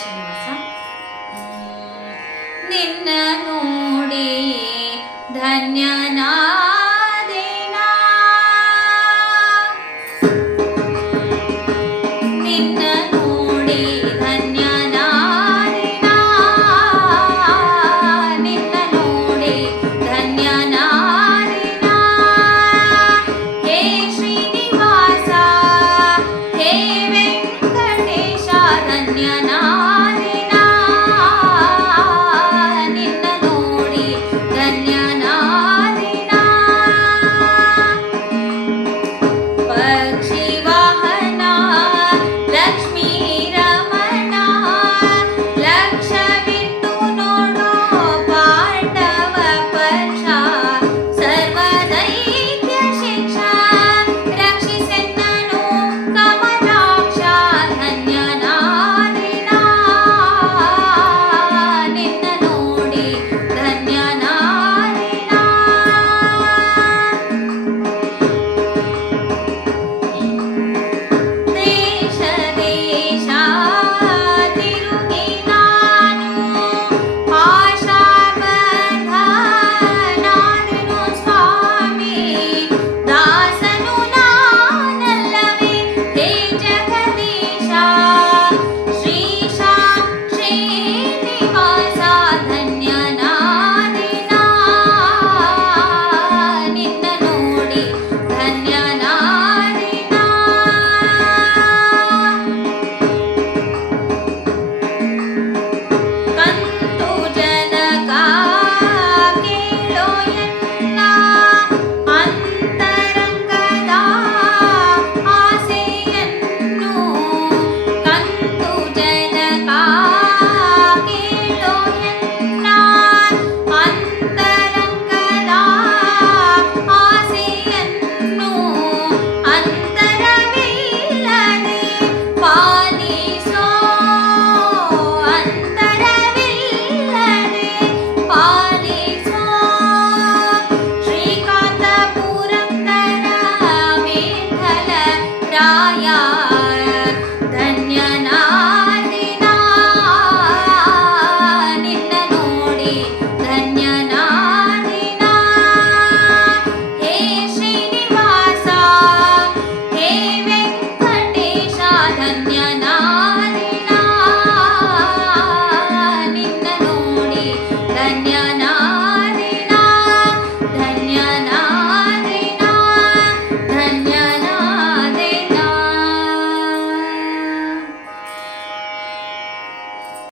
ಶ್ರೀನಿವಾಸ ನಿನ್ನ ನೋಡಿ नि ಧನ್ಯನಾ